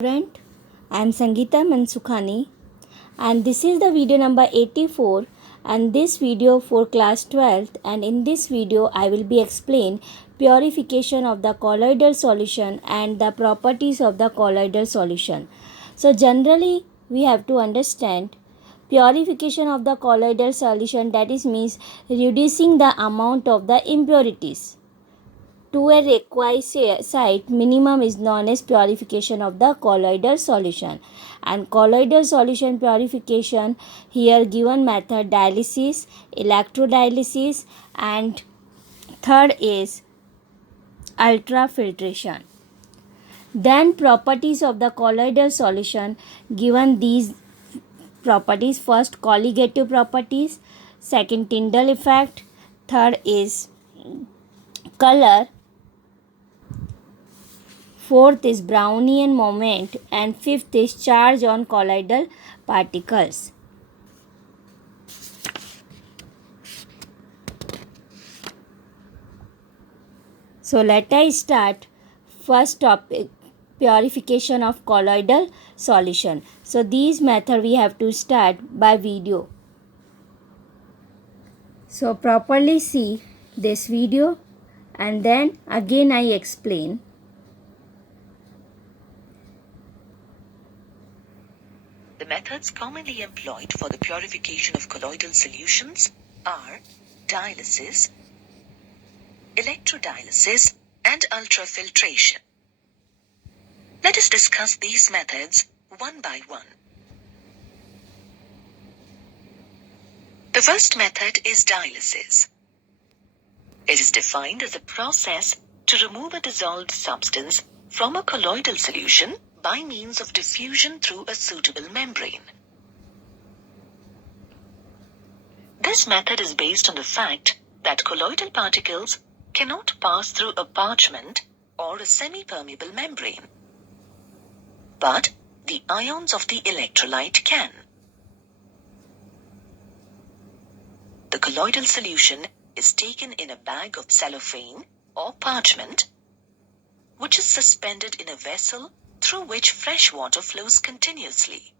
Student, I am Sangeeta Mansukhani and this is the video number 84 and this video for class 12th, and in this video I will be explain purification of the colloidal solution and the properties of the colloidal solution. So generally we have to understand purification of the colloidal solution, that is means reducing the amount of the impurities to a requisite minimum is known as purification of the colloidal solution. And colloidal solution purification, here given method dialysis, electrodialysis, and third is ultrafiltration. Then properties of the colloidal solution, given these properties: first colligative properties, second Tyndall effect, third is color, fourth is Brownian moment, and fifth is charge on colloidal particles. So let us start. First topic, purification of colloidal solution. So these method we have to start by video. So properly see this video and then again I explain. The methods commonly employed for the purification of colloidal solutions are dialysis, electrodialysis, and ultrafiltration. Let us discuss these methods one by one. The first method is dialysis. It is defined as a process to remove a dissolved substance from a colloidal solution by means of diffusion through a suitable membrane. This method is based on the fact that colloidal particles cannot pass through a parchment or a semi-permeable membrane, but the ions of the electrolyte can. The colloidal solution is taken in a bag of cellophane or parchment, which is suspended in a vessel through which fresh water flows continuously.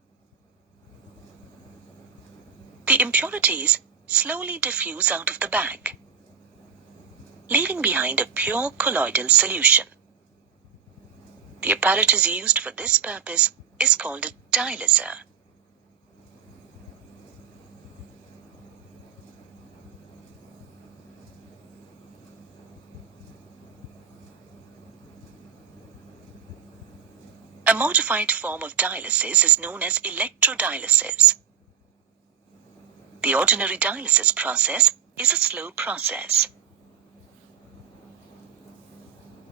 The impurities slowly diffuse out of the bag, leaving behind a pure colloidal solution. The apparatus used for this purpose is called a dialyzer. A modified form of dialysis is known as electrodialysis. The ordinary dialysis process is a slow process.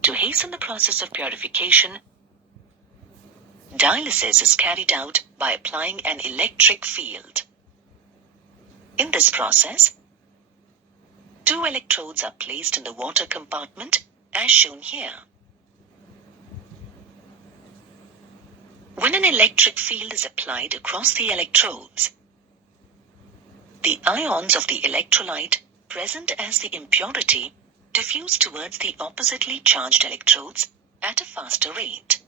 To hasten the process of purification, dialysis is carried out by applying an electric field. In this process, two electrodes are placed in the water compartment as shown here. When an electric field is applied across the electrodes, the ions of the electrolyte present as the impurity diffuse towards the oppositely charged electrodes at a faster rate.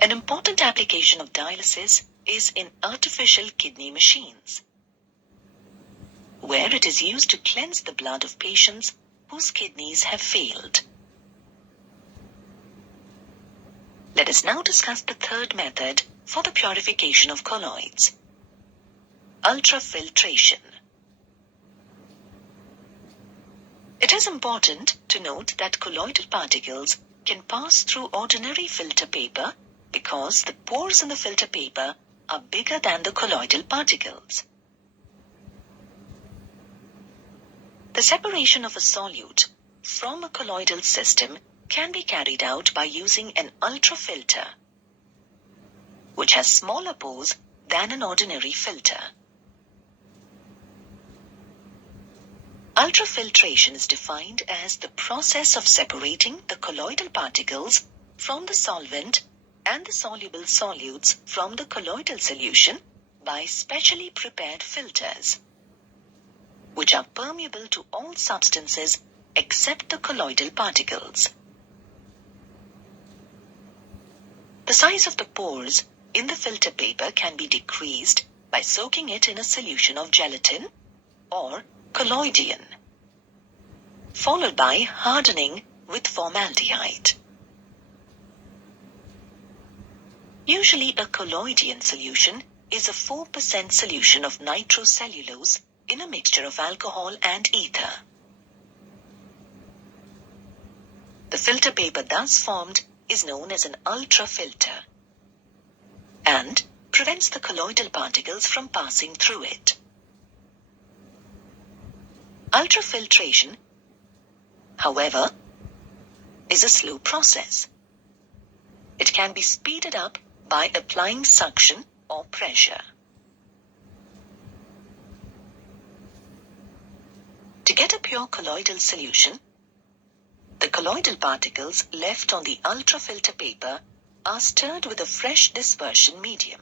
An important application of dialysis is in artificial kidney machines, where it is used to cleanse the blood of patients whose kidneys have failed. Let us now discuss the third method for the purification of colloids: ultrafiltration. It is important to note that colloidal particles can pass through ordinary filter paper because the pores in the filter paper are bigger than the colloidal particles. The separation of a solute from a colloidal system can be carried out by using an ultrafilter, which has smaller pores than an ordinary filter. Ultrafiltration is defined as the process of separating the colloidal particles from the solvent and the soluble solutes from the colloidal solution by specially prepared filters, which are permeable to all substances except the colloidal particles. The size of the pores in the filter paper can be decreased by soaking it in a solution of gelatin or colloidal, followed by hardening with formaldehyde. Usually a colloidal solution is a 4% solution of nitrocellulose in a mixture of alcohol and ether. The filter paper thus formed is known as an ultrafilter and prevents the colloidal particles from passing through it. Ultrafiltration, however, is a slow process. It can be speeded up by applying suction or pressure. To get a pure colloidal solution, the colloidal particles left on the ultrafilter paper are stirred with a fresh dispersion medium.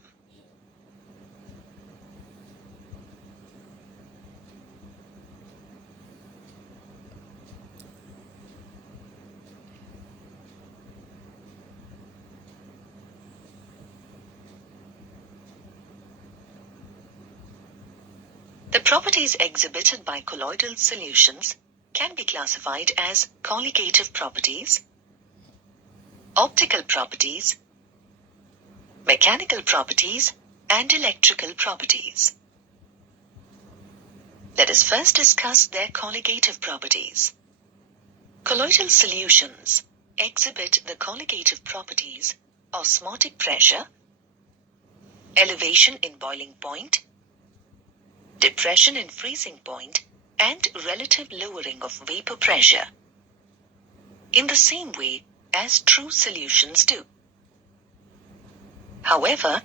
The properties exhibited by colloidal solutions can be classified as colligative properties, optical properties, mechanical properties, and electrical properties. Let us first discuss their colligative properties. Colloidal solutions exhibit the colligative properties osmotic pressure, elevation in boiling point, depression in freezing point, and relative lowering of vapor pressure, in the same way as true solutions do. However,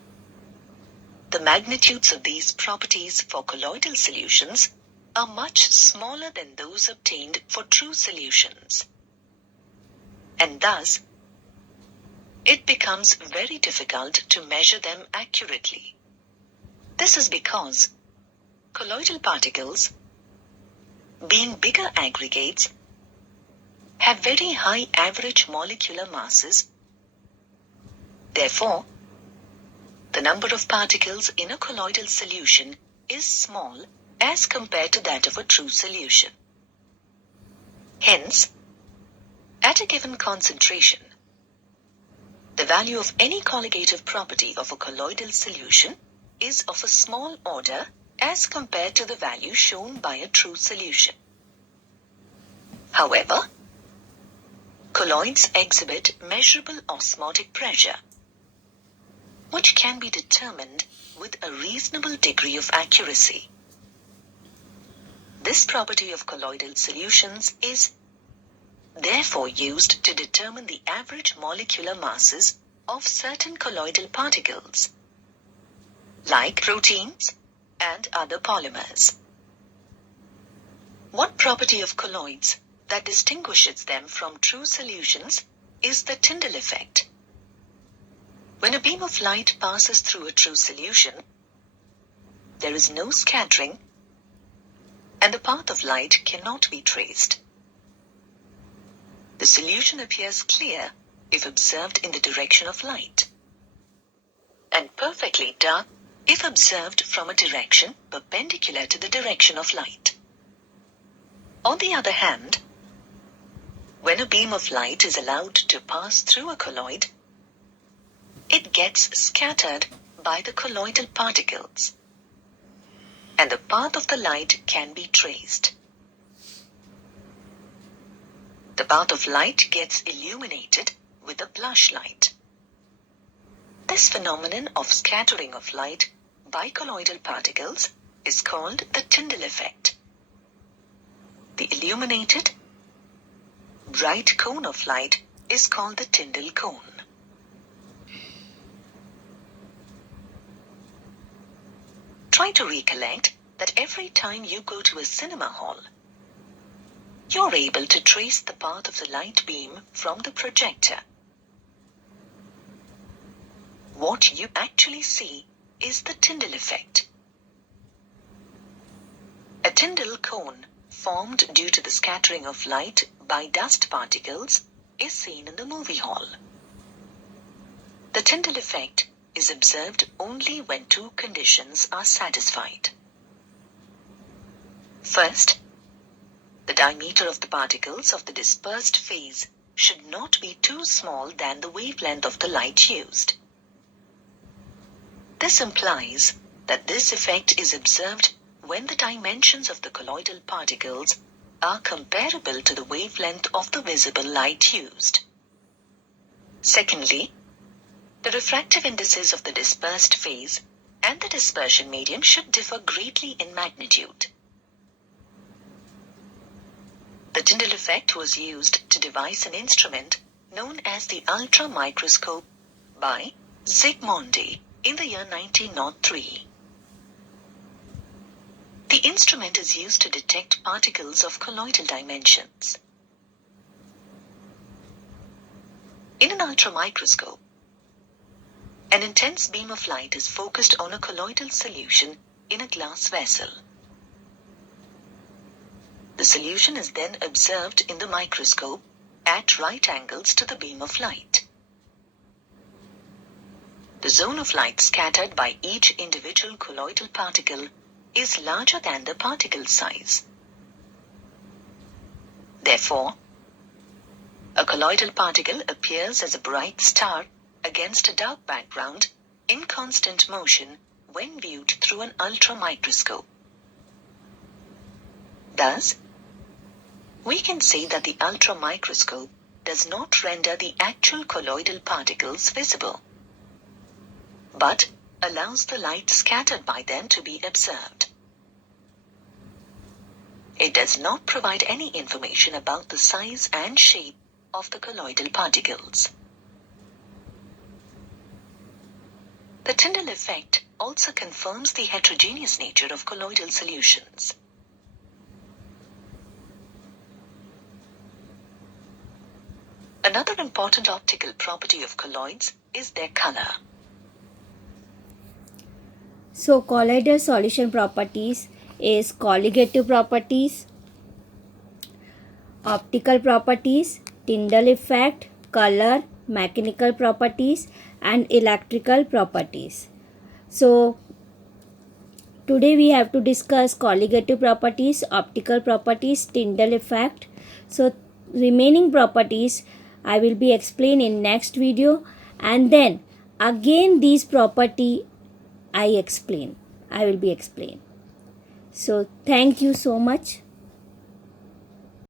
the magnitudes of these properties for colloidal solutions are much smaller than those obtained for true solutions, and thus it becomes very difficult to measure them accurately. This is because colloidal particles, being bigger aggregates, have very high average molecular masses. Therefore, the number of particles in a colloidal solution is small as compared to that of a true solution. Hence, at a given concentration, the value of any colligative property of a colloidal solution is of a small order as compared to the value shown by a true solution. However, colloids exhibit measurable osmotic pressure, which can be determined with a reasonable degree of accuracy. This property of colloidal solutions is therefore used to determine the average molecular masses of certain colloidal particles, like proteins and other polymers. One property of colloids that distinguishes them from true solutions is the Tyndall effect. When a beam of light passes through a true solution, there is no scattering, and the path of light cannot be traced. The solution appears clear if observed in the direction of light, and perfectly dark if observed from a direction perpendicular to the direction of light. On the other hand, when a beam of light is allowed to pass through a colloid, it gets scattered by the colloidal particles, and the path of the light can be traced. The path of light gets illuminated with a blush light. This phenomenon of scattering of light by colloidal particles is called the Tyndall effect. The illuminated, bright cone of light is called the Tyndall cone. Try to recollect that every time you go to a cinema hall, you're able to trace the path of the light beam from the projector. What you actually see is the Tyndall effect. A Tyndall cone formed due to the scattering of light by dust particles is seen in the movie hall. The Tyndall effect is observed only when two conditions are satisfied. First, the diameter of the particles of the dispersed phase should not be too small than the wavelength of the light used. This implies that this effect is observed when the dimensions of the colloidal particles are comparable to the wavelength of the visible light used. Secondly, the refractive indices of the dispersed phase and the dispersion medium should differ greatly in magnitude. The Tyndall effect was used to devise an instrument known as the ultramicroscope by Zsigmondy in the year 1903. The instrument is used to detect particles of colloidal dimensions. In an ultramicroscope, an intense beam of light is focused on a colloidal solution in a glass vessel. The solution is then observed in the microscope at right angles to the beam of light. The zone of light scattered by each individual colloidal particle is larger than the particle size. Therefore, a colloidal particle appears as a bright star against a dark background in constant motion when viewed through an ultramicroscope. Thus, we can say that the ultramicroscope does not render the actual colloidal particles visible, but allows the light scattered by them to be observed. It does not provide any information about the size and shape of the colloidal particles. The Tyndall effect also confirms the heterogeneous nature of colloidal solutions. Another important optical property of colloids is their color. So colloidal solution properties is colligative properties, optical properties, Tyndall effect, color, mechanical properties and electrical properties. So today we have to discuss colligative properties, optical properties, Tyndall effect. So remaining properties I will be explained in next video, and then again these property I will be explained. So thank you so much.